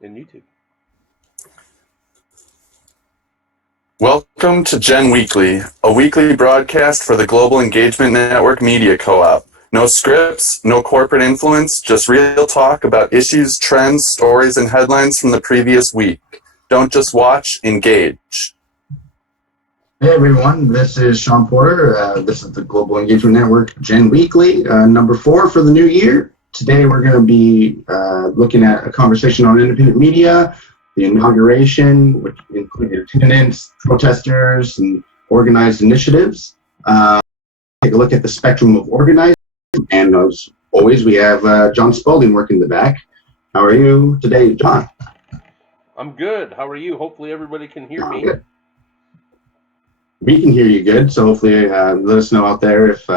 and YouTube. Welcome to Gen Weekly, a weekly broadcast for the Global Engagement Network Media Co-op. No scripts, no corporate influence, just real talk about issues, trends, stories, and headlines from the previous week. Don't just watch, engage. Hey everyone, this is Sean Porter. This is the Global Engagement Network Gen Weekly, number 4 for the new year. Today we're going to be looking at a conversation on independent media, the inauguration, which included attendance, protesters, and organized initiatives. Take a look at the spectrum of organizing, and as always, we have John Spalding working in the back. How are you today, John? I'm good. How are you? Hopefully everybody can hear me. Good. We can hear you good, so hopefully let us know out there if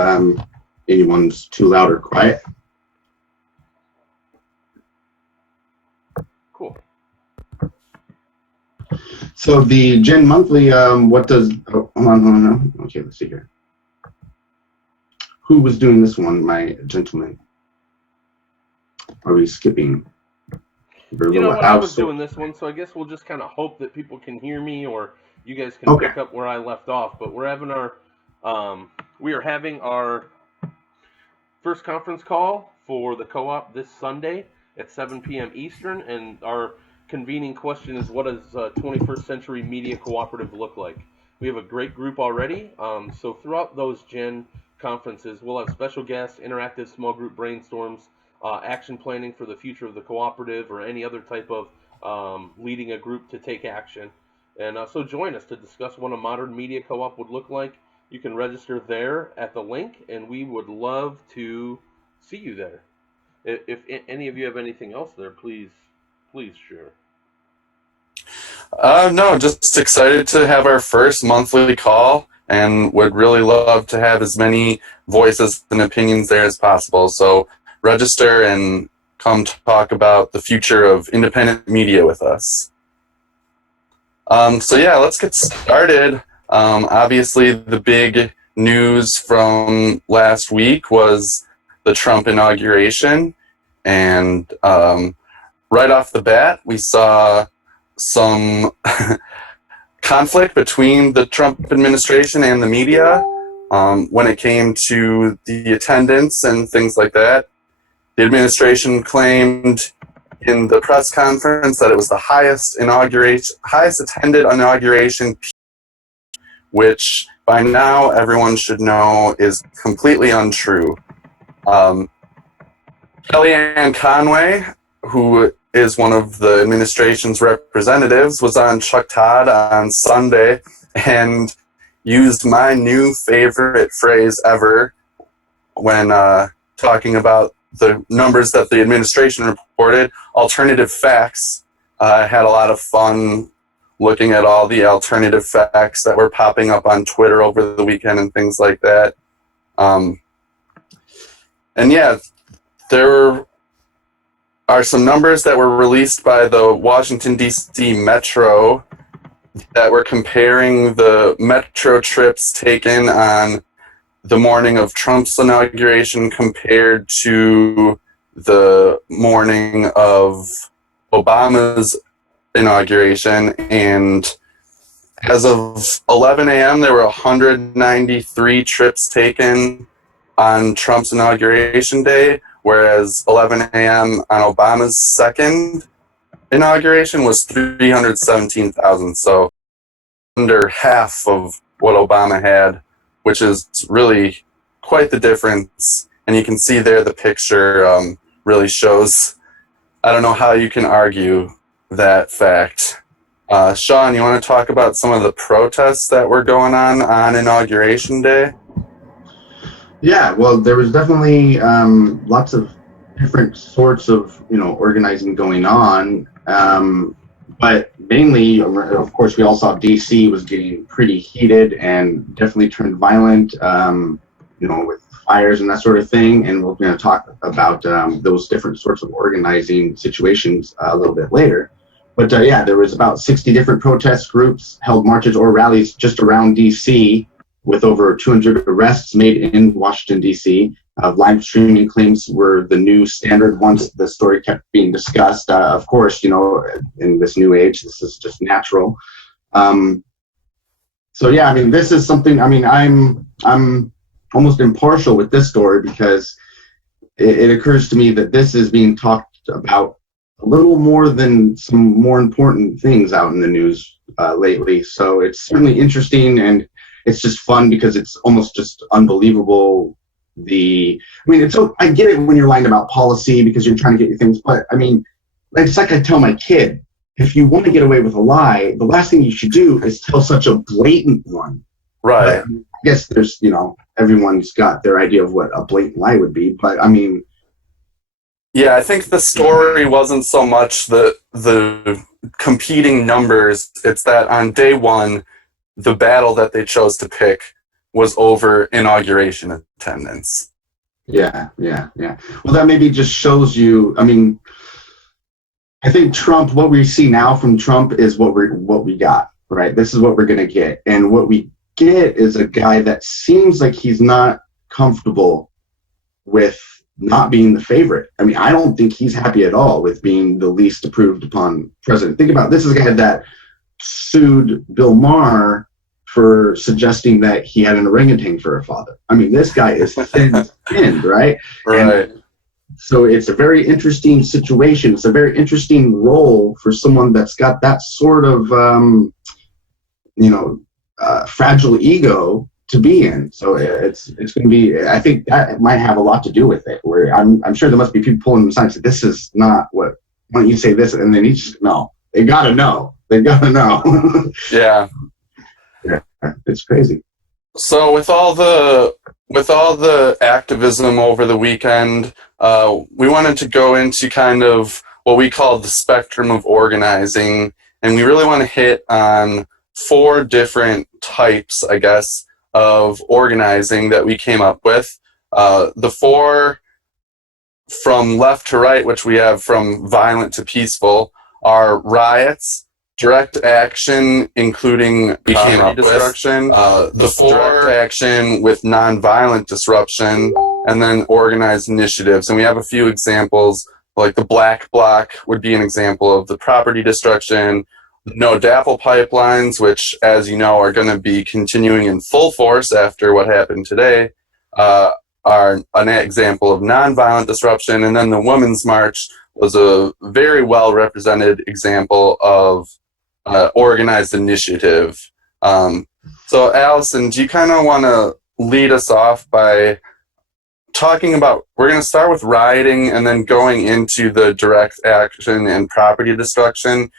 anyone's too loud or quiet. Cool. So the Gen Monthly, what does, hold on. Okay, let's see here. Who was doing this one, my gentleman? Are we skipping? You know what, I was doing this one, so I guess we'll just kind of hope that people can hear me or you guys can pick up where I left off. But we're having we are having our first conference call for the co-op this Sunday at 7 p.m. Eastern, and our convening question is, what does 21st century media cooperative look like? We have a great group already, so throughout those Gen conferences, we'll have special guests, interactive small group brainstorms, action planning for the future of the cooperative, or any other type of leading a group to take action. And so join us to discuss what a modern media co-op would look like. You can register there at the link, and we would love to see you there. If any of you have anything else there, please share. No, just excited to have our first monthly call and would really love to have as many voices and opinions there as possible. So register and come talk about the future of independent media with us. So yeah, let's get started. Obviously, the big news from last week was the Trump inauguration. And right off the bat, we saw some conflict between the Trump administration and the media when it came to the attendance and things like that. The administration claimed in the press conference that it was the highest attended inauguration, which by now everyone should know is completely untrue. Kellyanne Conway, who is one of the administration's representatives, was on Chuck Todd on Sunday and used my new favorite phrase ever when talking about the numbers that the administration reported, alternative facts. I had a lot of fun looking at all the alternative facts that were popping up on Twitter over the weekend and things like that. And yeah, there are some numbers that were released by the Washington, D.C. Metro that were comparing the Metro trips taken on the morning of Trump's inauguration compared to the morning of Obama's inauguration. And as of 11 a.m., there were 193 trips taken on Trump's inauguration day, whereas 11 a.m. on Obama's second inauguration was 317,000. So under half of what Obama had, which is really quite the difference. And you can see there the picture really shows. I don't know how you can argue that fact. Sean, you want to talk about some of the protests that were going on Inauguration Day? Yeah, well, there was definitely lots of different sorts of organizing going on, but mainly, of course, we all saw DC was getting pretty heated and definitely turned violent, with fires and that sort of thing. And we're going to talk about those different sorts of organizing situations a little bit later. But yeah, there was about 60 different protest groups held marches or rallies just around DC, with over 200 arrests made in Washington, D.C., Live streaming claims were the new standard once the story kept being discussed. Of course, in this new age, this is just natural. So yeah, I mean, this is something. I mean, I'm almost impartial with this story because it occurs to me that this is being talked about a little more than some more important things out in the news lately. So it's certainly interesting, and it's just fun because it's almost just unbelievable. I get it when you're lying about policy because you're trying to get your things, but I mean, it's like I tell my kid, if you want to get away with a lie, the last thing you should do is tell such a blatant one. Right. But I guess there's, everyone's got their idea of what a blatant lie would be, but I mean. Yeah, I think the story wasn't so much the competing numbers. It's that on day one, the battle that they chose to pick was over inauguration attendance. Yeah. Well, that maybe just shows you, I mean, I think Trump, what we see now from Trump is what we got, right? This is what we're going to get. And what we get is a guy that seems like he's not comfortable with not being the favorite. I mean, I don't think he's happy at all with being the least approved upon president. Think about this is a guy that sued Bill Maher for suggesting that he had an orangutan for a father. I mean, this guy is thin-skinned, right? Right. And so it's a very interesting situation. It's a very interesting role for someone that's got that sort of, fragile ego to be in. So it's going to be, I think that might have a lot to do with it, where I'm sure there must be people pulling them aside and say, this is not what, why don't you say this? And then no, they got to know. They got to know. Yeah. Yeah, it's crazy. So with all the activism over the weekend, we wanted to go into kind of what we call the spectrum of organizing, and we really want to hit on 4 different types, I guess, of organizing that we came up with. The 4 from left to right, which we have from violent to peaceful, are riots, direct action, including property destruction, the 4 direct action with nonviolent disruption, and then organized initiatives. And we have a few examples, like the Black Bloc would be an example of the property destruction. No DAPL pipelines, which, as you know, are going to be continuing in full force after what happened today, are an example of nonviolent disruption. And then the Women's March was a very well-represented example of organized initiative. So, Allison, do you kind of want to lead us off by talking about, we're going to start with rioting and then going into the direct action and property destruction.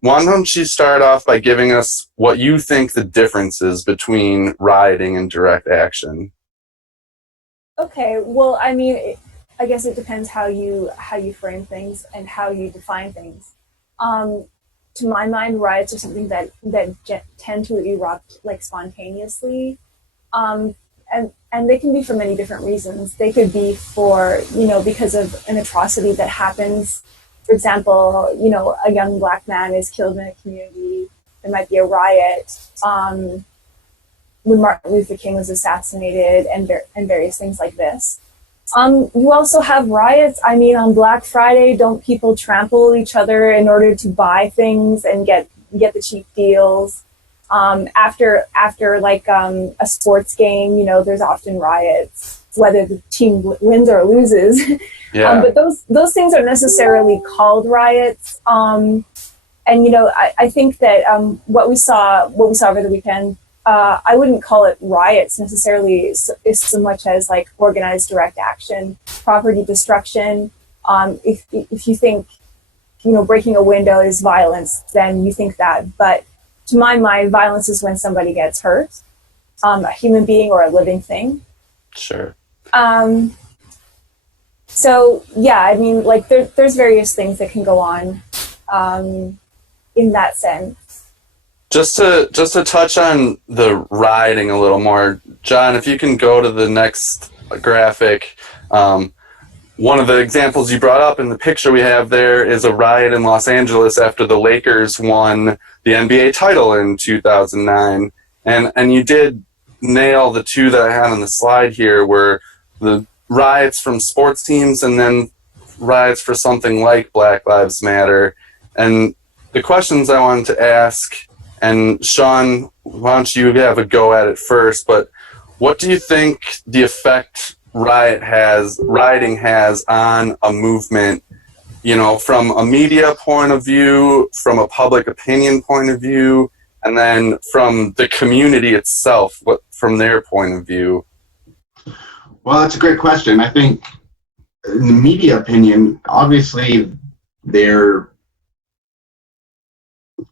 Why don't you start off by giving us what you think the difference is between rioting and direct action? Okay, well, I mean, I guess it depends how you frame things and how you define things. To my mind, riots are something that tend to erupt like spontaneously, and they can be for many different reasons. They could be for because of an atrocity that happens. For example, a young Black man is killed in a community. There might be a riot. When Martin Luther King was assassinated, and various things like this. You also have riots. I mean, on Black Friday, don't people trample each other in order to buy things and get the cheap deals? After like a sports game, there's often riots, whether the team wins or loses. Yeah. But those things aren't necessarily called riots. And I think that what we saw over the weekend. I wouldn't call it riots necessarily so much as like organized direct action, property destruction. If you think, breaking a window is violence, then you think that. But to my mind, violence is when somebody gets hurt, a human being or a living thing. Sure. So yeah, I mean, like there's various things that can go on in that sense. Just to touch on the rioting a little more, John, if you can go to the next graphic. One of the examples you brought up in the picture we have there is a riot in Los Angeles after the Lakers won the NBA title in 2009. And you did nail the 2 that I had on the slide here, where the riots from sports teams and then riots for something like Black Lives Matter. And the questions I wanted to ask, and Sean, why don't you have a go at it first, but what do you think the effect rioting has on a movement, from a media point of view, from a public opinion point of view, and then from the community itself, from their point of view? Well, that's a great question. I think in the media opinion, obviously they're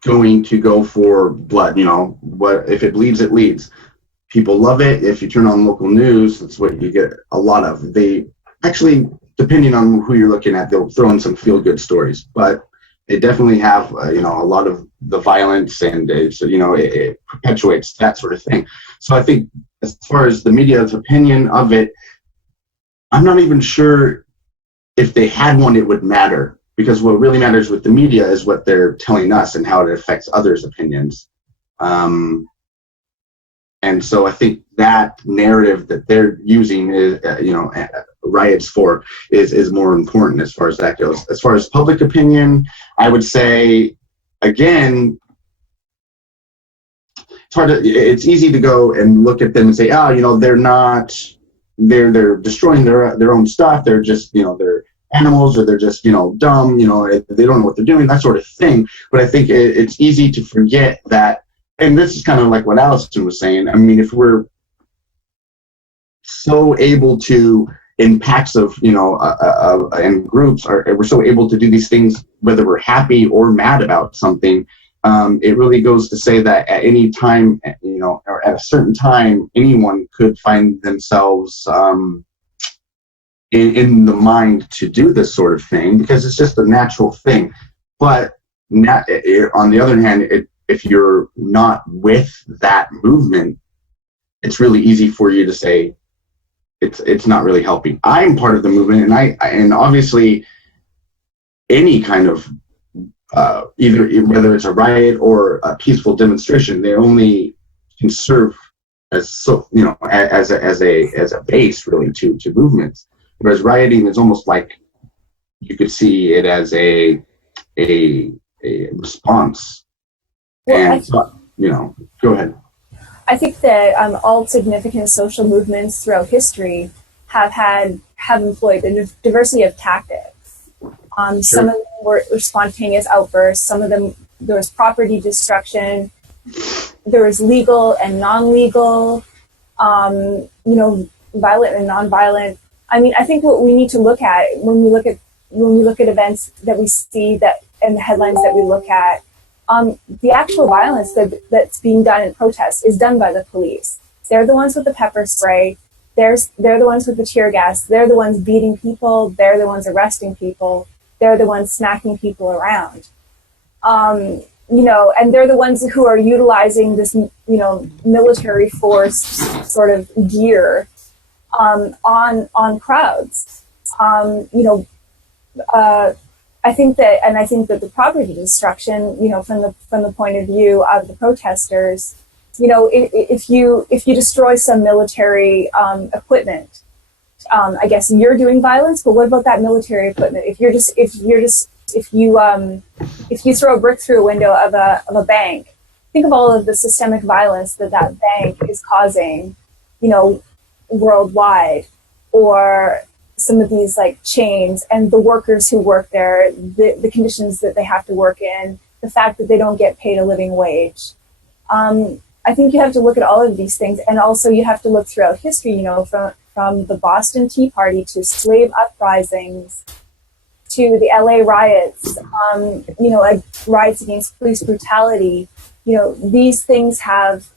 going to go for blood. What if it bleeds, it leads. People love it. If you turn on local news, that's what you get a lot of. They actually, depending on who you're looking at, they'll throw in some feel-good stories, but they definitely have a lot of the violence, and it perpetuates that sort of thing. So I think as far as the media's opinion of it, I'm not even sure if they had one it would matter, because what really matters with the media is what they're telling us and how it affects others' opinions. And so I think that narrative that they're using is, riots for is more important as far as that goes. As far as public opinion, I would say, again, it's easy to go and look at them and say, they're destroying their own stuff. They're just, they're animals, or they're just, dumb, they don't know what they're doing, that sort of thing. But I think it's easy to forget that. And this is kind of like what Allison was saying. I mean, if we're so able to, in packs of, and groups, we're so able to do these things, whether we're happy or mad about something, it really goes to say that at any time, or at a certain time, anyone could find themselves in the mind to do this sort of thing, because it's just a natural thing. But on the other hand, if you're not with that movement, it's really easy for you to say it's not really helping. I'm part of the movement, and obviously any kind of either whether it's a riot or a peaceful demonstration, they only can serve as a base really to movements. Whereas rioting is almost like you could see it as a response. Well, go ahead. I think that all significant social movements throughout history have employed a diversity of tactics. Sure. Some of them were spontaneous outbursts. Some of them, there was property destruction. There was legal and non-legal. Violent and non-violent. I mean, I think what we need to look at when we look at events that we see and the headlines that we look at. The actual violence that's being done in protests is done by the police. They're the ones with the pepper spray. They're the ones with the tear gas. They're the ones beating people. They're the ones arresting people. They're the ones smacking people around. And they're the ones who are utilizing this, military force sort of gear on crowds. I think that the property destruction, from the point of view of the protesters, if you destroy some military equipment, I guess you're doing violence. But what about that military equipment? If you throw a brick through a window of a bank, think of all of the systemic violence that bank is causing, worldwide, or some of these like chains and the workers who work there, the conditions that they have to work in, the fact that they don't get paid a living wage. I think you have to look at all of these things, and also you have to look throughout history, from the Boston Tea Party to slave uprisings to the LA riots, like riots against police brutality. These things have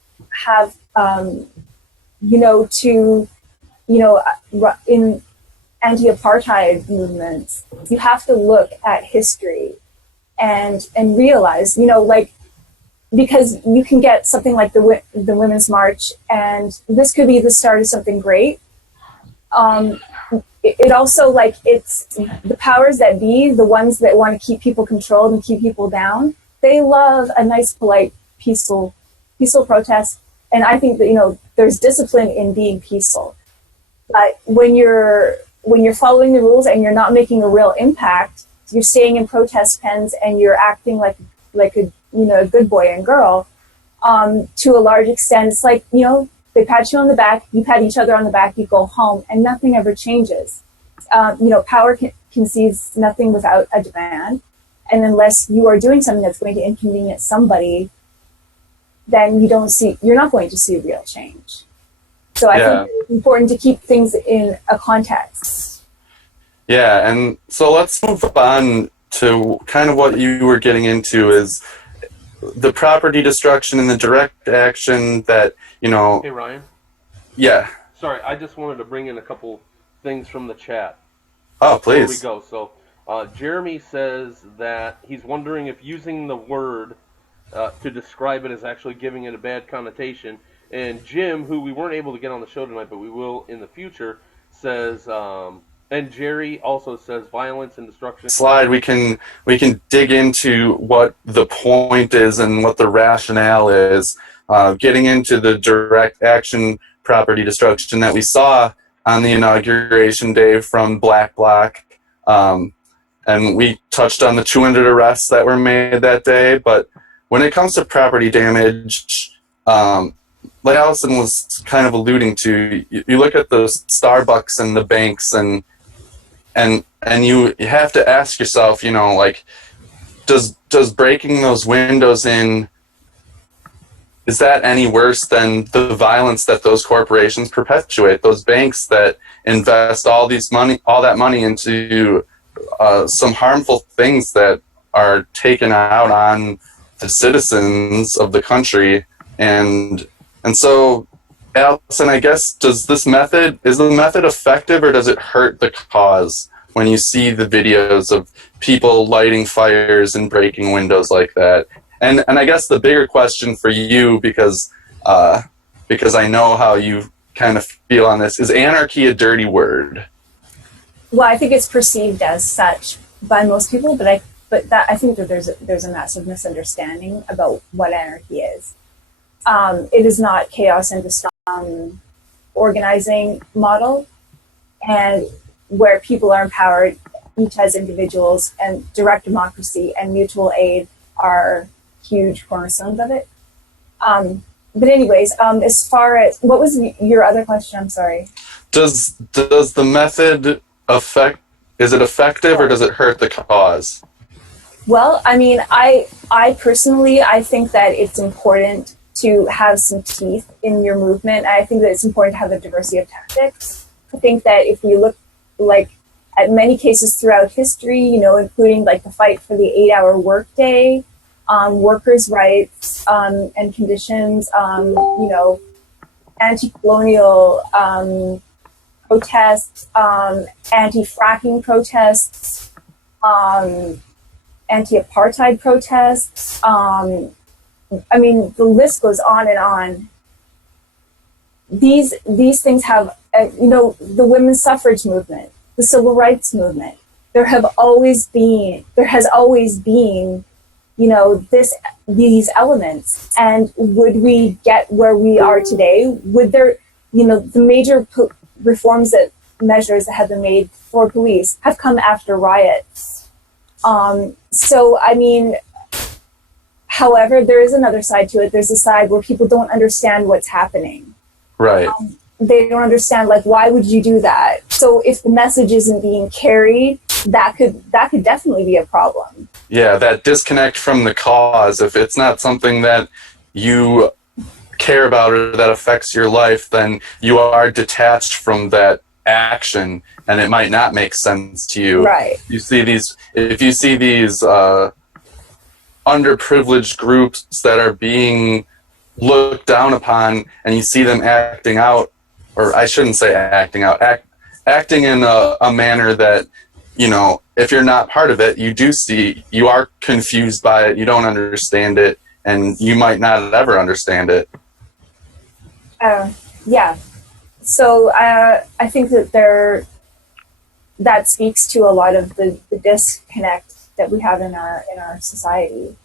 in anti-apartheid movements, you have to look at history and realize, because you can get something like the Women's March, and this could be the start of something great. It also, it's the powers that be, the ones that want to keep people controlled and keep people down, they love a nice, polite, peaceful protest. And I think that, there's discipline in being peaceful. But when you're following the rules and you're not making a real impact, you're staying in protest pens and you're acting like a a good boy and girl. To a large extent, it's like they pat you on the back, you pat each other on the back, you go home, and nothing ever changes. Power concedes nothing without a demand, and unless you are doing something that's going to inconvenience somebody, then you're not going to see real change. So I think it's important to keep things in a context. Yeah, and so let's move on to kind of what you were getting into is the property destruction and the direct action that, Hey, Ryan. Yeah. Sorry, I just wanted to bring in a couple things from the chat. Oh, please. Here we go. So Jeremy says that he's wondering if using the word to describe it is actually giving it a bad connotation. And Jim, who we weren't able to get on the show tonight, but we will in the future, says, and Jerry also says violence and destruction. Slide, we can dig into what the point is and what the rationale is. Getting into the direct action property destruction that we saw on the inauguration day from Black Bloc. And we touched on the 200 arrests that were made that day. But when it comes to property damage, like Allison was kind of alluding to, you look at the Starbucks and the banks and you have to ask yourself, does breaking those windows in, is that any worse than the violence that those corporations perpetuate? Those banks that invest all that money into some harmful things that are taken out on the citizens of the country, and so, Allison, I guess, is the method effective, or does it hurt the cause when you see the videos of people lighting fires and breaking windows like that? And I guess the bigger question for you, because I know how you kind of feel on this, is anarchy a dirty word? Well, I think it's perceived as such by most people, but I think that there's a massive misunderstanding about what anarchy is. It is not chaos and organizing model, and where people are empowered each as individuals, and direct democracy and mutual aid are huge cornerstones of it. But anyways, as far as what was your other question? I'm sorry. Does the method is it effective, or does it hurt the cause? Well, I mean, I personally, I think that it's important to have some teeth in your movement. I think that it's important to have a diversity of tactics. I think that if we look at many cases throughout history, including the fight for the 8-hour workday, workers' rights and conditions, anti-colonial protests, anti-fracking protests, anti-apartheid protests. I mean, the list goes on and on. These things have, the women's suffrage movement, the civil rights movement. There has always been, these elements. And would we get where we are today? Would there, the major reforms measures that have been made for police have come after riots. So, I mean, however, there is another side to it. There's a side where people don't understand what's happening. Right. They don't understand, why would you do that? So if the message isn't being carried, that could definitely be a problem. Yeah, that disconnect from the cause. If it's not something that you care about or that affects your life, then you are detached from that action, and it might not make sense to you. Right. If you see these underprivileged groups that are being looked down upon, and you see them acting out, or I shouldn't say acting out, acting in a manner that, if you're not part of it, you are confused by it, you don't understand it, and you might not ever understand it. Yeah. So I think that speaks to a lot of the disconnect that we have in our society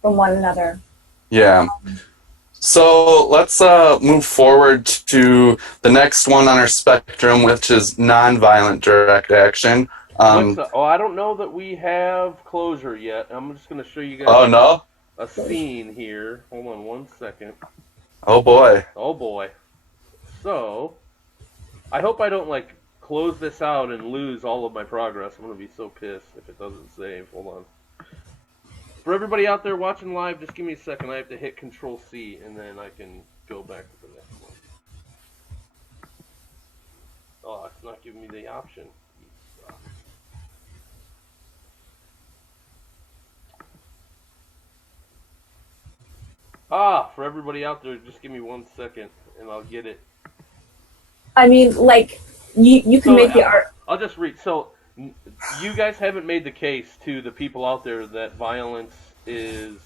from one another. Yeah. So let's move forward to the next one on our spectrum, which is nonviolent direct action. I don't know that we have closure yet. I'm just going to show you guys Oh, no? a scene here. Hold on one second. Oh, boy. Oh, boy. So, I hope I don't, close this out and lose all of my progress. I'm going to be so pissed if it doesn't save. Hold on. For everybody out there watching live, just give me a second. I have to hit Control-C, and then I can go back to the next one. Oh, it's not giving me the option. For everybody out there, just give me 1 second, and I'll get it. I mean, you can make the art. I'll just read. So, you guys haven't made the case to the people out there that violence is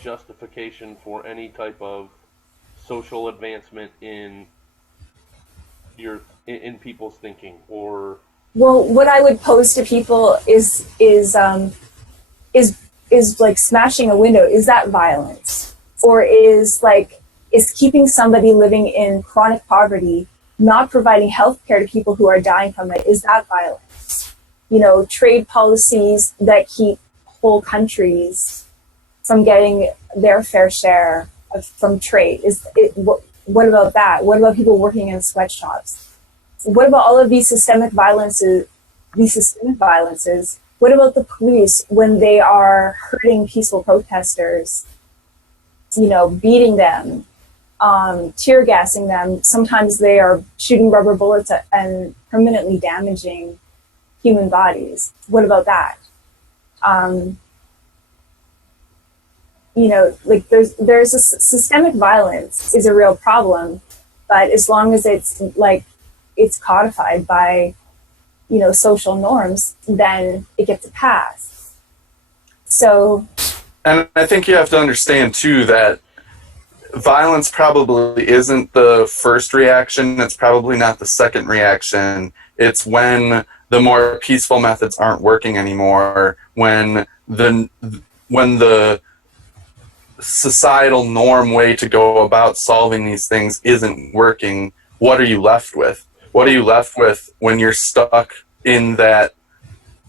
justification for any type of social advancement in people's thinking, or. Well, what I would pose to people is like smashing a window. Is that violence, or is keeping somebody living in chronic poverty, not providing health care to people who are dying from it, is that violence? Trade policies that keep whole countries from getting their fair share from trade. What about that? What about people working in sweatshops? What about all of these systemic violences? What about the police when they are hurting peaceful protesters, beating them, tear gassing them? Sometimes they are shooting rubber bullets and permanently damaging human bodies. What about that? There's a systemic violence is a real problem, but as long as it's codified by social norms, then it gets a pass. So, and I think you have to understand too that violence probably isn't the first reaction. It's probably not the second reaction. It's when the more peaceful methods aren't working anymore, when the societal norm way to go about solving these things isn't working. What are you left with? What are you left with when you're stuck in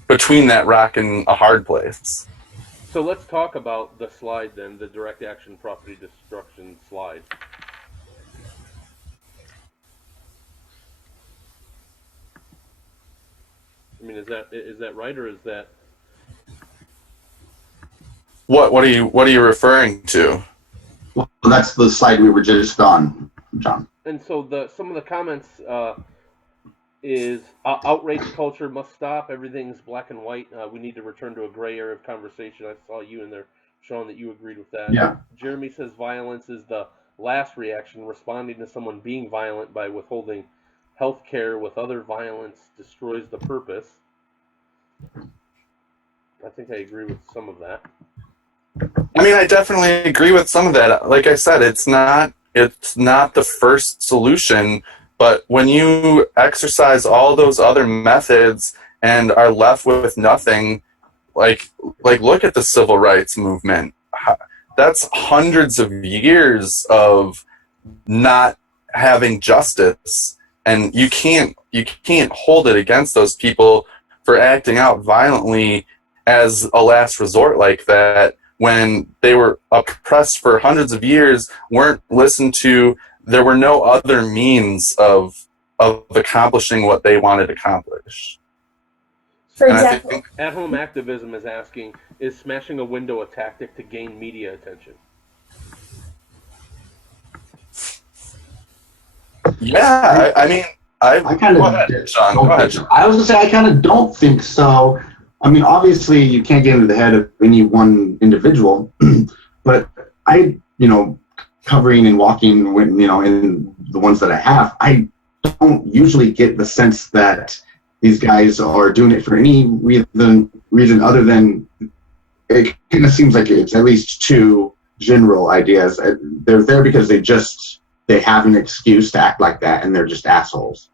between that rock and a hard place? So let's talk about the slide then, the direct action property destruction slide. I mean, is that right, or is that? What are you referring to? Well, that's the slide we were just on, John. And so some of the comments is outrage culture must stop. Everything's black and white. We need to return to a gray area of conversation. I saw you in there, Sean, that you agreed with that. Yeah. Jeremy says violence is the last reaction. Responding to someone being violent by withholding health care with other violence destroys the purpose. I think I agree with some of that. I mean, I definitely agree with some of that. Like I said, it's not the first solution, but when you exercise all those other methods and are left with nothing, like look at the civil rights movement. That's hundreds of years of not having justice, and you can't hold it against those people for acting out violently as a last resort like that, when they were oppressed for hundreds of years, weren't listened to. There were no other means of accomplishing what they wanted to accomplish. For example, At-home activism is asking, is smashing a window a tactic to gain media attention? Yeah, I mean, I kind of. Go ahead, Sean. Go ahead. I was gonna say I kind of don't think so. I mean, obviously, you can't get into the head of any one individual, but covering and walking, in the ones that I have, I don't usually get the sense that these guys are doing it for any reason other than it kind of seems like it's at least two general ideas. They're there because they have an excuse to act like that, and they're just assholes.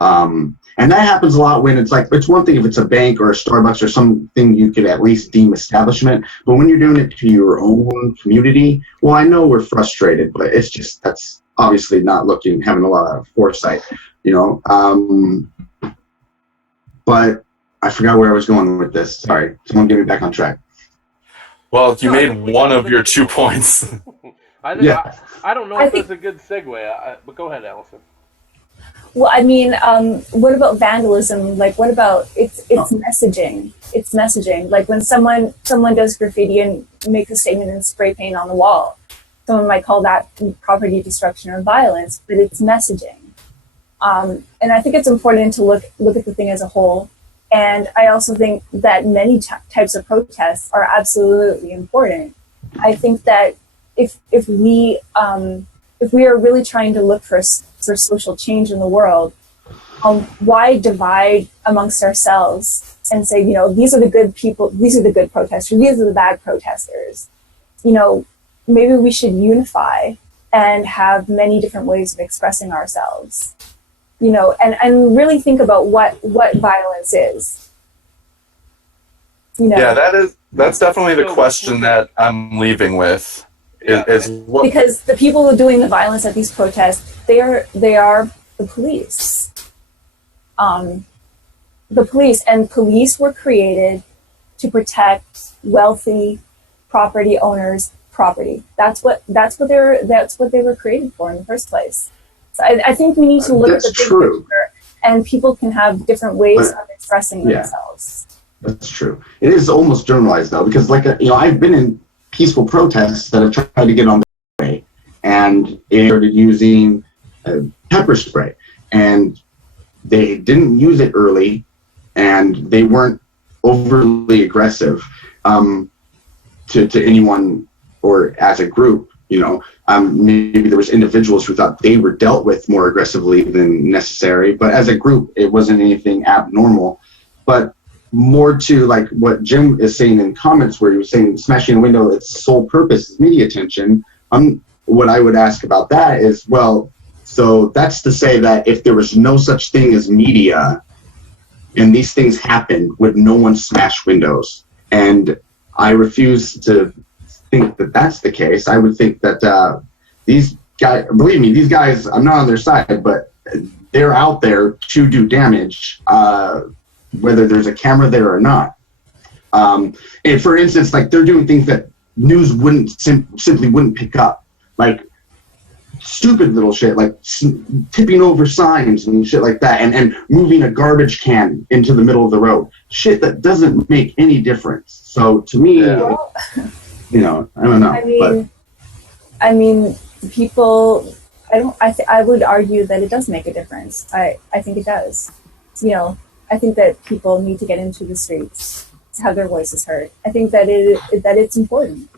And that happens a lot when it's like, it's one thing if it's a bank or a Starbucks or something you could at least deem establishment, but when you're doing it to your own community, well, I know we're frustrated, but it's just, that's obviously not having a lot of foresight, you know. But I forgot where I was going with this. Sorry, someone get me back on track. Well, you made one of your 2 points. I don't know if that's a good segue, but go ahead, Allison. Well, I mean, what about vandalism? Like, what about it's messaging? It's messaging. Like when someone does graffiti and makes a statement in spray paint on the wall, someone might call that property destruction or violence, but it's messaging. And I think it's important to look at the thing as a whole. And I also think that many types of protests are absolutely important. I think that if we are really trying to look for social change in the world, why divide amongst ourselves and say, you know, these are the good people, these are the good protesters, these are the bad protesters. You know, maybe we should unify and have many different ways of expressing ourselves. You know, and really think about what violence is. You know? Yeah, that's definitely the question that I'm leaving with. Is what, because the people who are doing the violence at these protests, they are the police. The police were created to protect wealthy property owners' property. That's what they were created for in the first place. So I think we need to look at the big picture, and people can have different ways of expressing themselves. That's true. It is almost generalized though, because I've been in peaceful protests that have tried to get on the way, and they started using pepper spray, and they didn't use it early, and they weren't overly aggressive to anyone or as a group. You know, maybe there was individuals who thought they were dealt with more aggressively than necessary, but as a group, it wasn't anything abnormal. But more to like what Jim is saying in comments, where he was saying smashing a window, its sole purpose is media attention. What I would ask about that is, well, so that's to say that if there was no such thing as media and these things happened, would no one smash windows? And I refuse to think that that's the case. I would think that these guys, believe me, these guys, I'm not on their side, but they're out there to do damage, whether there's a camera there or not. And for instance, like they're doing things that news simply wouldn't pick up, like stupid little shit, like tipping over signs and shit like that, and moving a garbage can into the middle of the road. Shit that doesn't make any difference. So to me, you know, I don't know. I mean, people. I would argue that it does make a difference. I think it does. You know, I think that people need to get into the streets to have their voices heard. I think that it's important.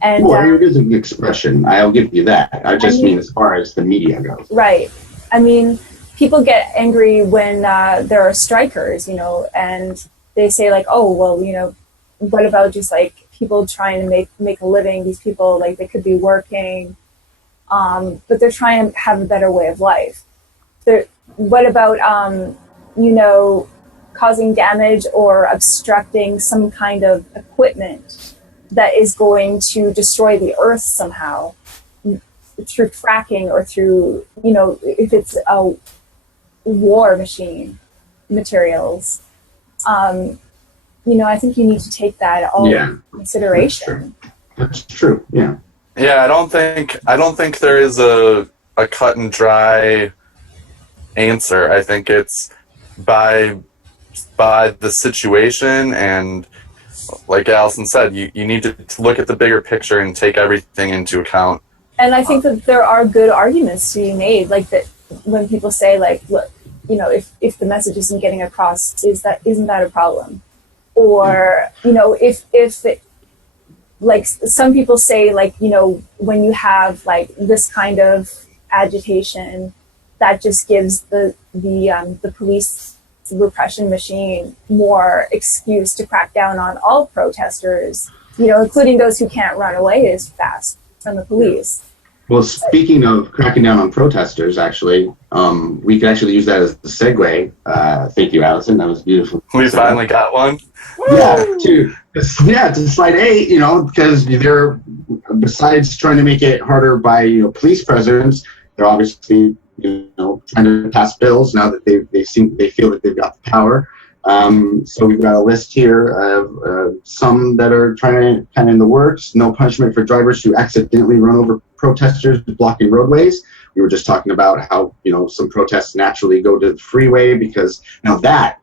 And it is an expression. I'll give you that. I mean as far as the media goes. Right. I mean, people get angry when there are strikers, you know, and they say like, oh, well, you know, what about just like people trying to make a living? These people, like, they could be working, but they're trying to have a better way of life. What about, you know, causing damage or obstructing some kind of equipment that is going to destroy the earth somehow through fracking or through, you know, if it's a war machine materials? You know, I think you need to take that all into consideration. That's true. Yeah. Yeah, I don't think there is a cut and dry answer. I think it's by the situation, and like Allison said, you need to look at the bigger picture and take everything into account. And I think that there are good arguments to be made, like that when people say like, look, you know, if the message isn't getting across, isn't that a problem? Or, you know, if like some people say, like, you know, when you have like this kind of agitation, that just gives the police repression machine more excuse to crack down on all protesters, you know, including those who can't run away as fast from the police. Well, speaking of cracking down on protesters, actually, we could actually use that as the segue. Thank you, Allison. That was beautiful. We finally got one. Yeah, to slide 8, because they're, besides trying to make it harder by police presence, they're obviously trying to pass bills now that they feel that they've got the power. So we've got a list here of some that are kind of in the works. No punishment for drivers who accidentally run over protesters blocking roadways. We were just talking about how some protests naturally go to the freeway because now that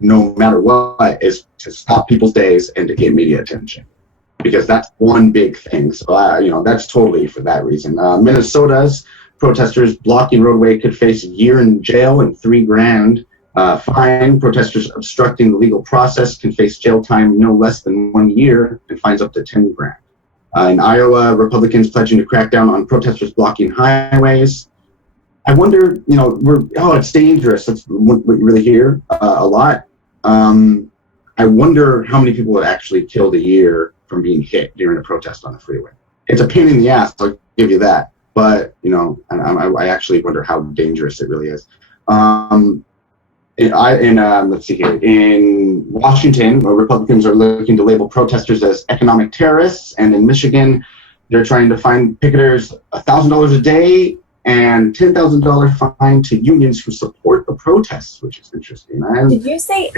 no matter what is to stop people's days and to get media attention, because that's one big thing. So that's totally for that reason. Minnesota's protesters blocking roadway could face a year in jail and $3,000 fine. Protesters obstructing the legal process can face jail time no less than 1 year and fines up to $10,000. In Iowa, Republicans pledging to crack down on protesters blocking highways. I wonder, it's dangerous. That's what we really hear a lot. I wonder how many people have actually killed a year from being hit during a protest on the freeway. It's a pain in the ass, I'll give you that. But, I actually wonder how dangerous it really is. Let's see here. In Washington, where Republicans are looking to label protesters as economic terrorists, and in Michigan, they're trying to fine picketers $1,000 a day and $10,000 fine to unions who support the protests, which is interesting. Did you say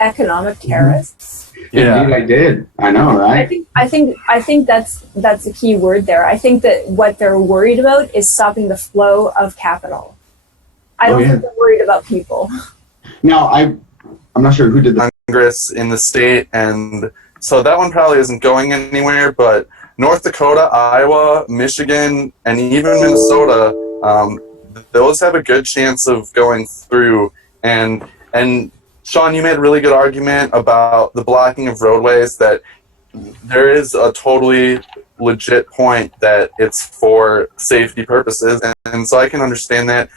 economic terrorists? Yeah, indeed, I did. I know, right? I think that's a key word there. I think that what they're worried about is stopping the flow of capital. I don't think they're worried about people. Now, I'm not sure who did the Congress in the state, and so that one probably isn't going anywhere, but North Dakota, Iowa, Michigan, and even Minnesota, those have a good chance of going through. And Sean, you made a really good argument about the blocking of roadways, that there is a totally legit point that it's for safety purposes, and so I can understand that.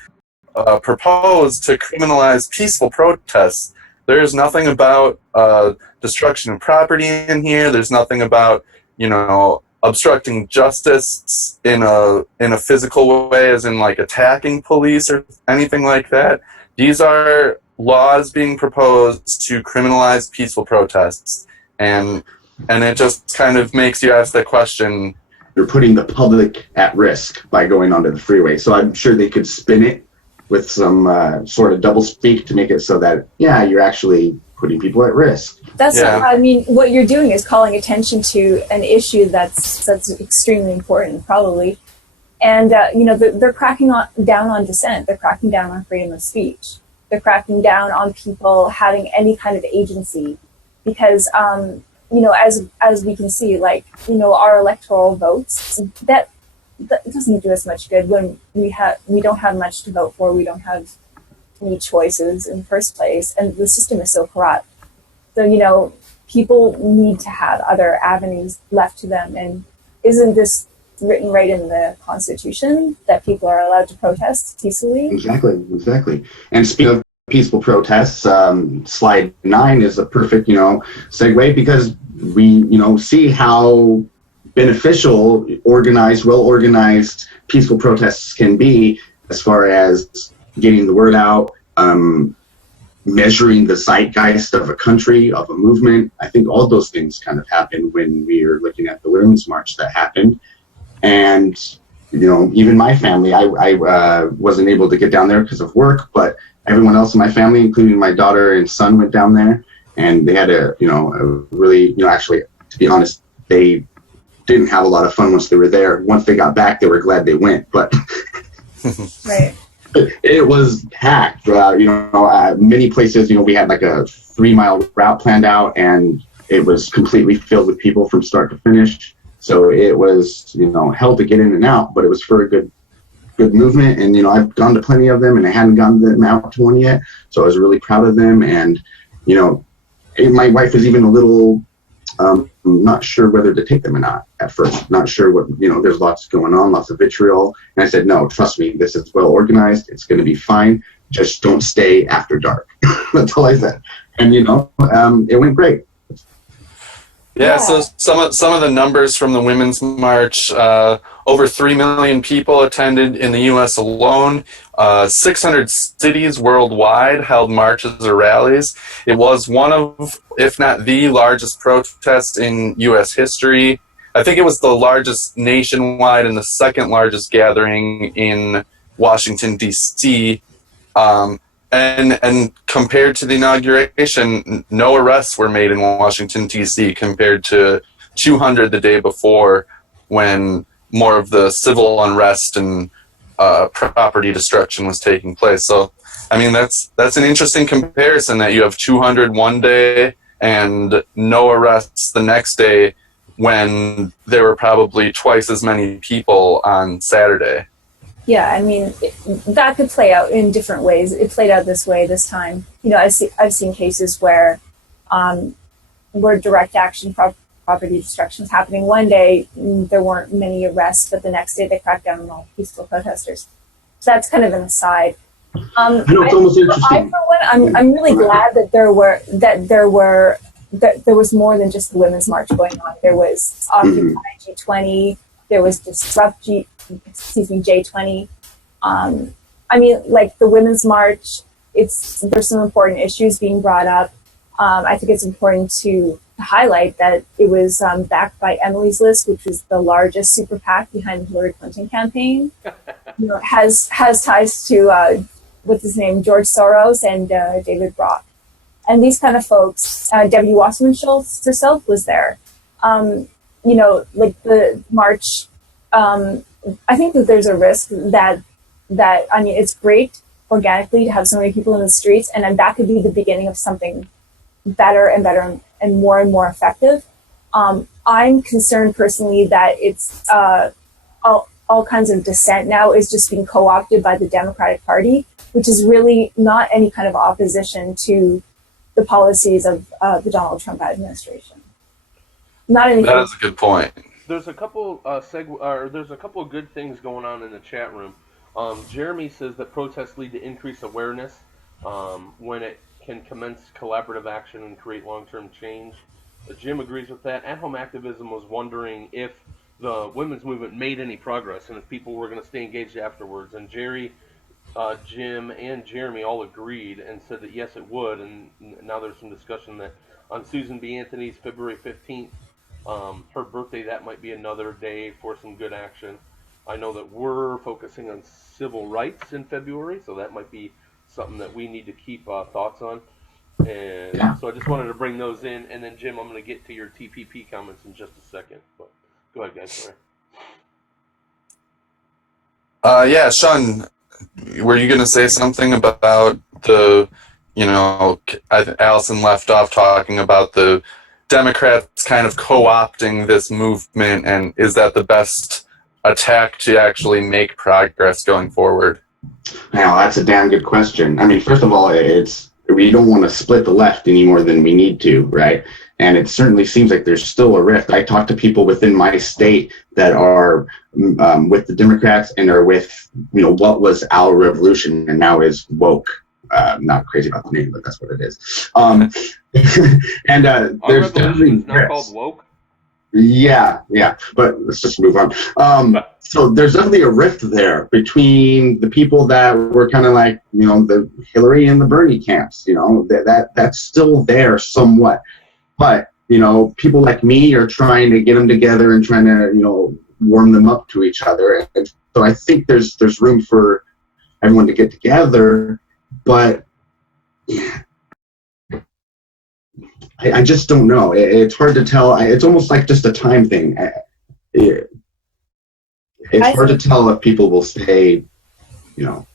Proposed to criminalize peaceful protests. There's nothing about destruction of property in here. There's nothing about obstructing justice in a physical way, as in like attacking police or anything like that. These are laws being proposed to criminalize peaceful protests, and it just kind of makes you ask the question. You're putting the public at risk by going onto the freeway. So I'm sure they could spin it with some sort of double speak to make it so that, you're actually putting people at risk. What you're doing is calling attention to an issue that's extremely important, probably. And, they're cracking down on dissent. They're cracking down on freedom of speech. They're cracking down on people having any kind of agency. Because, as we can see, our electoral votes, that doesn't do us much good when we don't have much to vote for. We don't have any choices in the first place, and the system is so corrupt. So people need to have other avenues left to them. And isn't this written right in the Constitution that people are allowed to protest peacefully? Exactly. And speaking of peaceful protests, slide 9 is a perfect segue, because we see how beneficial well-organized peaceful protests can be as far as getting the word out, measuring the zeitgeist of a country, of a movement. I think all those things kind of happened when we were looking at the Women's March that happened. And, even my family, I wasn't able to get down there because of work, but everyone else in my family, including my daughter and son, went down there, and they had a really, actually, to be honest, they didn't have a lot of fun once they were there. Once they got back, they were glad they went, but right. It was packed. Many places, we had like a 3-mile route planned out, and it was completely filled with people from start to finish. So it was, hell to get in and out, but it was for a good movement. And, I've gone to plenty of them, and I hadn't gotten them out to one yet. So I was really proud of them. And, my wife was even a little, not sure whether to take them or not at first. Not sure what, there's lots going on, lots of vitriol. And I said, no, trust me, this is well organized. It's going to be fine. Just don't stay after dark. That's all I said. And, it went great. Yeah, so some of the numbers from the Women's March, over 3 million people attended in the U.S. alone. 600 cities worldwide held marches or rallies. It was one of, if not the largest protest in U.S. history. I think it was the largest nationwide and the second largest gathering in Washington, D.C. And compared to the inauguration, no arrests were made in Washington, D.C. compared to 200 the day before, when more of the civil unrest and property destruction was taking place. So, I mean, that's an interesting comparison, that you have 200 one day and no arrests the next day, when there were probably twice as many people on Saturday. Yeah, I mean, that could play out in different ways. It played out this way this time. You know, I've seen cases where direct action property destruction is happening. One day there weren't many arrests, but the next day they cracked down on all peaceful protesters. So that's kind of an aside. I know, it's almost interesting. I'm really glad that there was more than just the Women's March going on. There was Occupy G20. There was Disrupt J20. I mean, like the Women's March, there's some important issues being brought up. I think it's important to highlight that it was backed by Emily's List, which is the largest super PAC behind the Hillary Clinton campaign. You know, has ties to what's his name, George Soros and David Brock, and these kind of folks. Debbie Wasserman Schultz herself was there. You know, like the march. I think that there's a risk that I mean, it's great organically to have so many people in the streets, and then that could be the beginning of something better and more effective. I'm concerned personally that it's all kinds of dissent now is just being co-opted by the Democratic Party, which is really not any kind of opposition to the policies of the Donald Trump administration. Not anything. That is a good point. There's a couple there's a couple of good things going on in the chat room. Jeremy says that protests lead to increased awareness when it can commence collaborative action and create long-term change. Jim agrees with that. At Home Activism was wondering if the women's movement made any progress and if people were going to stay engaged afterwards. And Jerry, Jim, and Jeremy all agreed and said that yes, it would. And now there's some discussion that on Susan B. Anthony's February 15th, her birthday, that might be another day for some good action. I know that we're focusing on civil rights in February, so that might be something that we need to keep thoughts on. And so I just wanted to bring those in. And then, Jim, I'm going to get to your TPP comments in just a second. But go ahead, guys. Sorry. Yeah, Sean, were you going to say something about the, you know, Allison left off talking about the Democrats kind of co-opting this movement, and is that the best attack to actually make progress going forward? Now, that's a damn good question. I mean, first of all, we don't want to split the left any more than we need to, right? And it certainly seems like there's still a rift. I talk to people within my state that are with the Democrats and are with, you know, what was our revolution and now is woke. Not crazy about the name, but that's what it is. And there's definitely not called woke. Yeah, but let's just move on. So there's definitely a rift there between the people that were kind of like, you know, the Hillary and the Bernie camps. You know, that's still there somewhat, but you know, people like me are trying to get them together and trying to, you know, warm them up to each other. And so I think there's room for everyone to get together, but I just don't know. It's hard to tell. It's almost like just a time thing. It's hard to tell if people will stay, you know.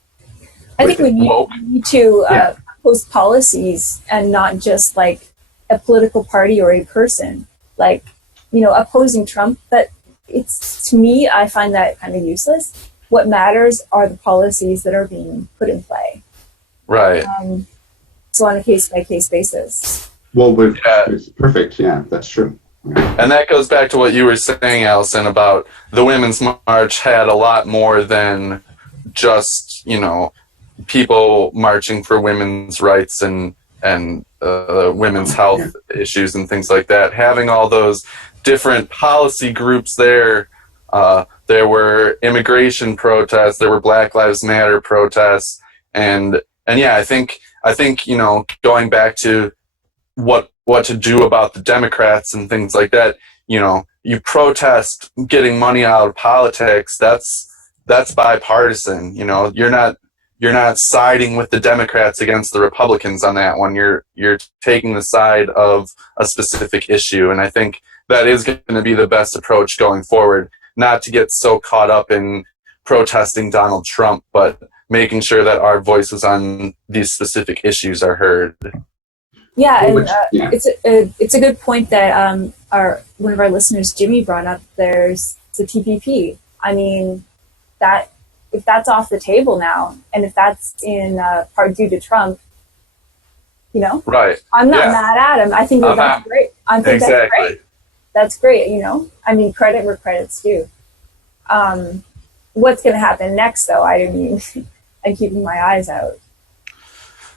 I think we need to post policies and not just like a political party or a person. Like, you know, opposing Trump, to me, I find that kind of useless. What matters are the policies that are being put in play. Right. So on a case-by-case basis. Well, it's perfect. Yeah, that's true. Yeah. And that goes back to what you were saying, Allison, about the Women's March had a lot more than just, you know, people marching for women's rights and women's health issues and things like that. Having all those different policy groups there. There were immigration protests. There were Black Lives Matter protests, and yeah, I think going back to what to do about the Democrats and things like that. You protest getting money out of politics. That's bipartisan. You're not siding with the Democrats against the Republicans on that one. You're taking the side of a specific issue, and I think that is going to be the best approach going forward. Not to get so caught up in protesting Donald Trump, but making sure that our voices on these specific issues are heard. Yeah, and it's a good point that one of our listeners, Jimmy, brought up. There's the TPP. I mean, that if that's off the table now, and if that's in part due to Trump, right? I'm not mad at him. I think that's great. I think that's great. That's great. I mean, credit where credit's due. What's going to happen next, though? I'm keeping my eyes out.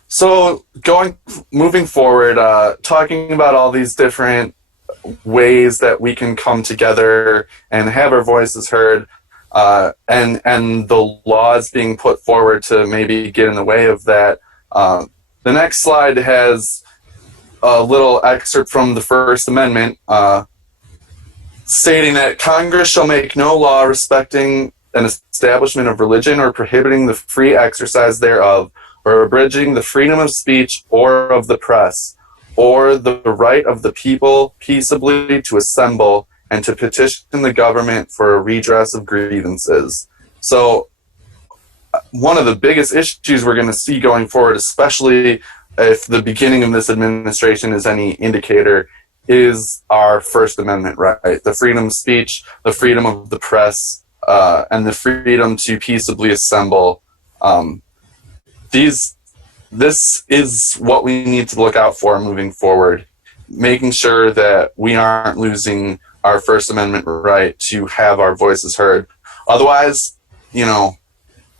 So moving forward, talking about all these different ways that we can come together and have our voices heard, and the laws being put forward to maybe get in the way of that. The next slide has a little excerpt from the First Amendment, stating that Congress shall make no law respecting an establishment of religion or prohibiting the free exercise thereof, or abridging the freedom of speech or of the press, or the right of the people peaceably to assemble and to petition the government for a redress of grievances. So one of the biggest issues we're going to see going forward, especially if the beginning of this administration is any indicator, is our First Amendment right. The freedom of speech, the freedom of the press, and the freedom to peaceably assemble. This is what we need to look out for moving forward, making sure that we aren't losing our First Amendment right to have our voices heard. Otherwise,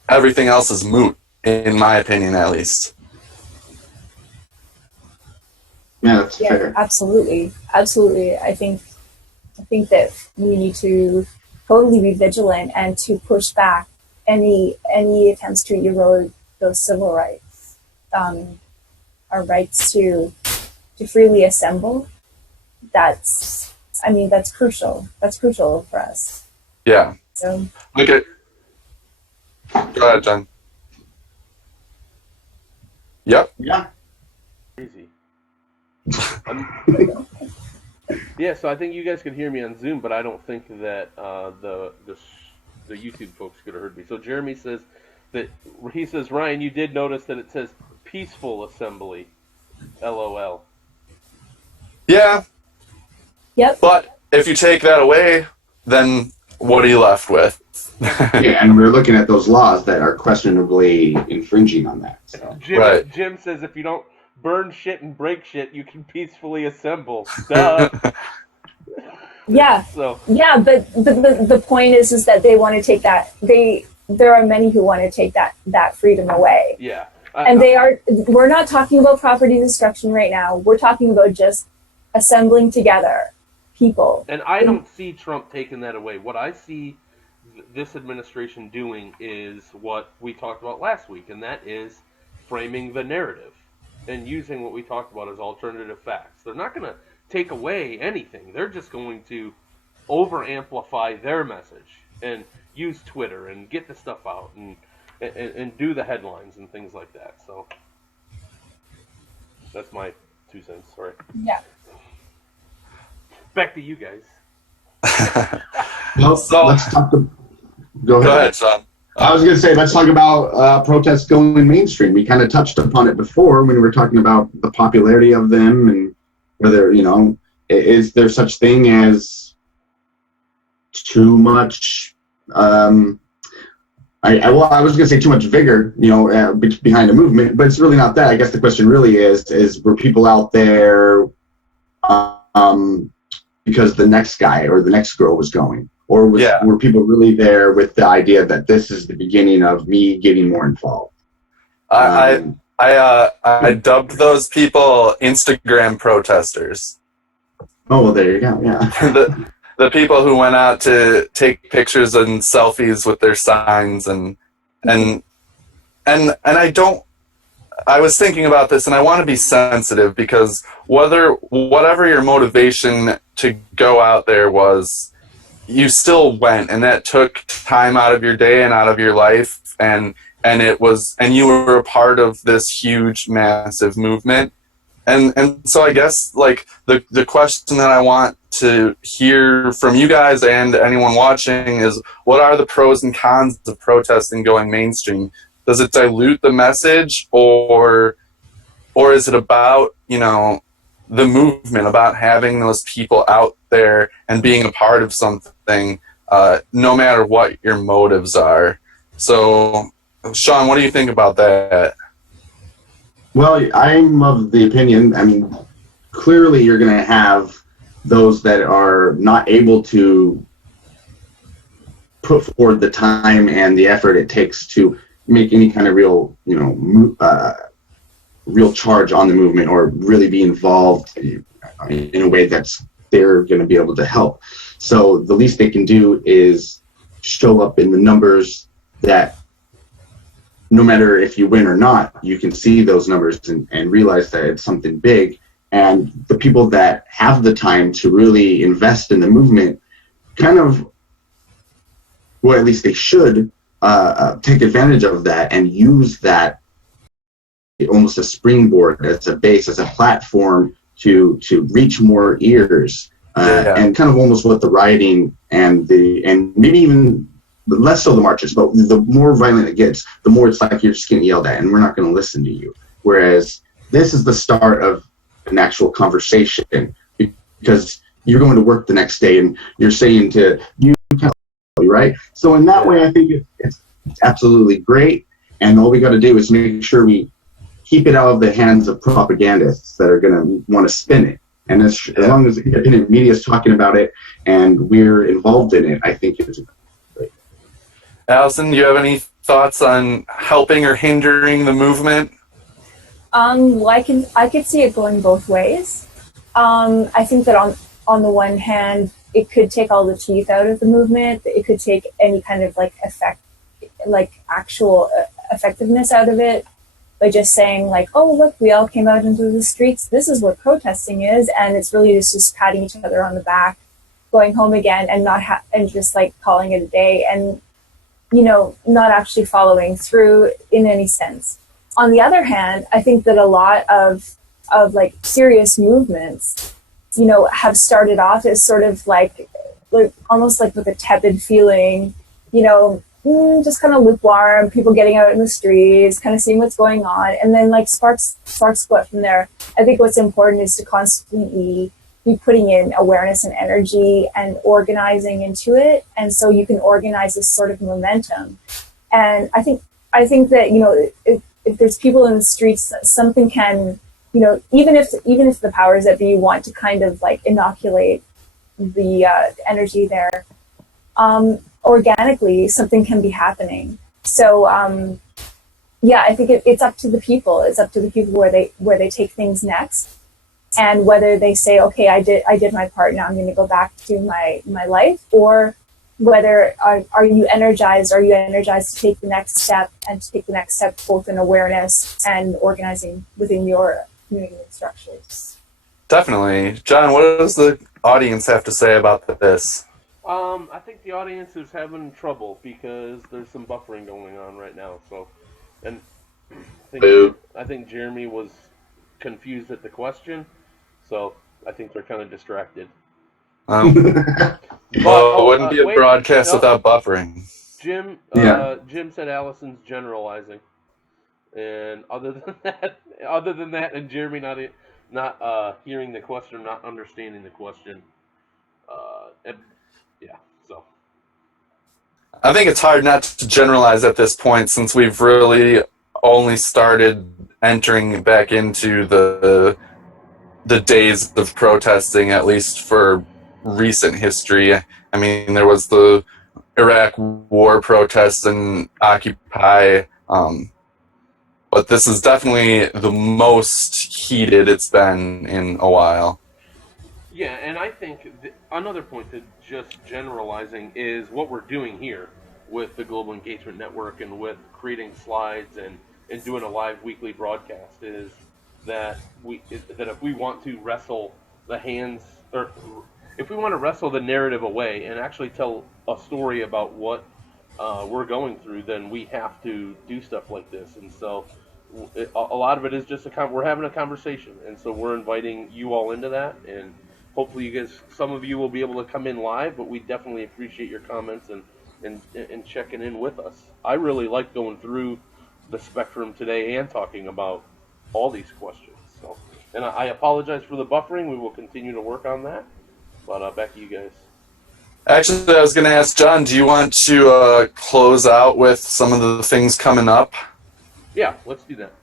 everything else is moot, in my opinion, at least. Yeah, that's fair. Absolutely. I think that we need to totally be vigilant and to push back any attempts to erode those civil rights, our rights to freely assemble. That's crucial. That's crucial for us. Yeah. So. Okay. Go ahead, John. Yep. Yeah. Crazy. Yeah, so I think you guys could hear me on Zoom, but I don't think that the YouTube folks could have heard me. So Jeremy says Ryan, you did notice that it says peaceful assembly. LOL. Yeah. Yep. But if you take that away, then what are you left with? Yeah, and we're looking at those laws that are questionably infringing on that. So. Jim says if you don't burn shit and break shit, you can peacefully assemble. Duh. Yeah. So. Yeah, but the point is that they want to take that. There are many who want to take that freedom away. Yeah. We're not talking about property destruction right now. We're talking about just assembling together people. And I don't see Trump taking that away. What I see this administration doing is what we talked about last week, and that is framing the narrative and using what we talked about as alternative facts. They're not going to take away anything. They're just going to over-amplify their message and use Twitter and get the stuff out and do the headlines and things like that. So that's my 2 cents. Sorry. Yeah. Back to you guys. Well, let's talk. Go ahead, Sean. I was going to say, let's talk about protests going mainstream. We kind of touched upon it before when we were talking about the popularity of them and whether, is there such thing as too much, I was going to say too much vigor, behind a movement, but it's really not that. I guess the question really is were people out there because the next guy or the next girl was going? Or were people really there with the idea that this is the beginning of me getting more involved? I I dubbed those people Instagram protesters. Oh, well, there you go. Yeah. The people who went out to take pictures and selfies with their signs and I was thinking about this, and I want to be sensitive because whatever your motivation to go out there was, you still went, and that took time out of your day and out of your life, and you were a part of this huge, massive movement. And so I guess like the question that I want to hear from you guys and anyone watching is, what are the pros and cons of protesting going mainstream? Does it dilute the message, or is it about, the movement, about having those people out there and being a part of something, no matter what your motives are? So, Sean, what do you think about that? Well, I'm of the opinion, clearly you're going to have those that are not able to put forward the time and the effort it takes to make any kind of real, real charge on the movement, or really be involved in a way that's they're going to be able to help. So the least they can do is show up in the numbers that, no matter if you win or not, you can see those numbers and realize that it's something big. And the people that have the time to really invest in the movement kind of, well, at least they should take advantage of that and use that almost a springboard, as a base, as a platform to reach more ears, and kind of almost what the rioting and maybe even less so the marches, but the more violent it gets, the more it's like you're just getting yelled at and we're not going to listen to you. Whereas this is the start of an actual conversation, because you're going to work the next day and you're saying to you, right? So in that way, I think it's absolutely great. And all we got to do is make sure we keep it out of the hands of propagandists that are going to want to spin it. And as long as the independent media is talking about it and we're involved in it, I think it's great. Allison, do you have any thoughts on helping or hindering the movement? Well, I could see it going both ways. I think that on the one hand, it could take all the teeth out of the movement. It could take any kind of actual effectiveness out of it by just saying like, oh, look, we all came out into the streets. This is what protesting is. And it's really just patting each other on the back, going home again, and and just like calling it a day, and, not actually following through in any sense. On the other hand, I think that a lot of like serious movements, have started off as sort of like almost like with a tepid feeling, just kind of lukewarm, people getting out in the streets, kind of seeing what's going on, and then like sparks go up from there. I think what's important is to constantly be putting in awareness and energy and organizing into it, and so you can organize this sort of momentum. And I think that if there's people in the streets, something can, even if the powers that be want to kind of like inoculate the energy there, organically something can be happening. So I think it's up to the people. It's up to the people where they take things next, and whether they say, okay, I did my part, now I'm going to go back to my life, or whether are you energized to take the next step, and to take the next step both in awareness and organizing within your community and structures. Definitely. John, what does the audience have to say about this? I think the audience is having trouble because there's some buffering going on right now. So, and I think Jeremy was confused at the question, so I think they're kind of distracted. It wouldn't be a broadcast without buffering. Jim said Allison's generalizing, and other than that, and Jeremy not hearing the question, not understanding the question. So I think it's hard not to generalize at this point, since we've really only started entering back into the days of protesting, at least for recent history. I mean, there was the Iraq War protests and Occupy, but this is definitely the most heated it's been in a while. Yeah, and I think another point to just generalizing is what we're doing here with the Global Engagement Network and with creating slides and doing a live weekly broadcast is that if we want to wrestle the hands, or if we want to wrestle the narrative away and actually tell a story about what we're going through, then we have to do stuff like this. And so a lot of it is just we're having a conversation, and so we're inviting you all into that, and hopefully you guys, some of you will be able to come in live, but we definitely appreciate your comments and checking in with us. I really like going through the spectrum today and talking about all these questions. So, and I apologize for the buffering. We will continue to work on that. But back to you guys. Actually, I was going to ask John, do you want to close out with some of the things coming up? Yeah, let's do that.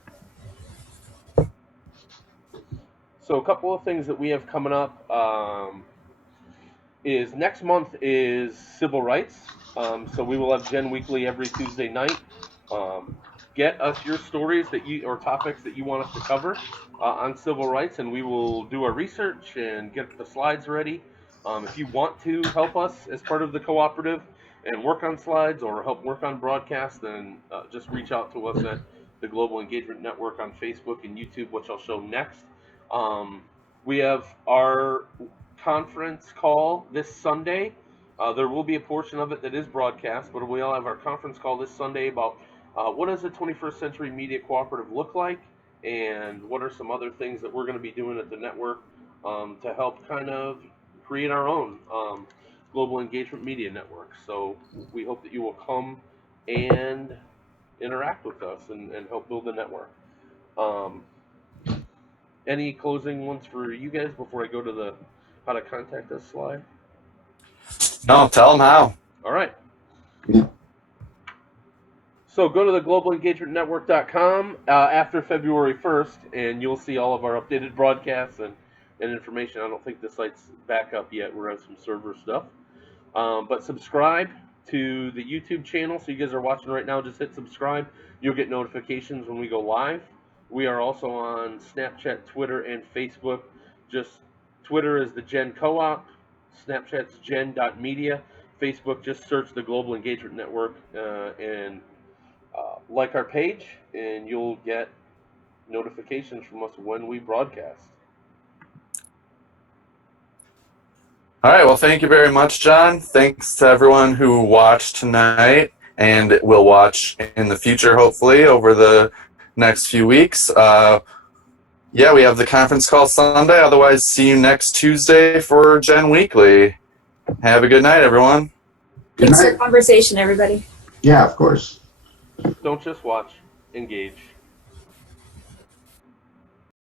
So a couple of things that we have coming up is next month is civil rights. So we will have Gen Weekly every Tuesday night. Get us your stories or topics that you want us to cover on civil rights, and we will do our research and get the slides ready. If you want to help us as part of the cooperative and work on slides or help work on broadcasts, then just reach out to us at the Global Engagement Network on Facebook and YouTube, which I'll show next. We have our conference call this Sunday. There will be a portion of it that is broadcast, but we all have our conference call this Sunday about what does the 21st Century Media Cooperative look like, and what are some other things that we're going to be doing at the network to help kind of create our own global engagement media network. So we hope that you will come and interact with us and help build the network. Any closing ones for you guys before I go to the how to contact us slide? No, tell them how. All right. Yeah. So go to the globalengagementnetwork.com after February 1st, and you'll see all of our updated broadcasts and information. I don't think the site's back up yet. We're on some server stuff. But subscribe to the YouTube channel. So you guys are watching right now, just hit subscribe. You'll get notifications when we go live. We are also on Snapchat, Twitter, and Facebook. Just Twitter is the Gen Co-op. Snapchat's gen.media. Facebook, just search the Global Engagement Network and like our page, and you'll get notifications from us when we broadcast. All right, well, thank you very much, John. Thanks to everyone who watched tonight and will watch in the future, hopefully, over the next few weeks. Yeah, we have the conference call Sunday. Otherwise, see you next Tuesday for Gen Weekly. Have a good night, everyone. Good Thanks for night. the conversation, everybody. Yeah, of course. Don't just watch, engage.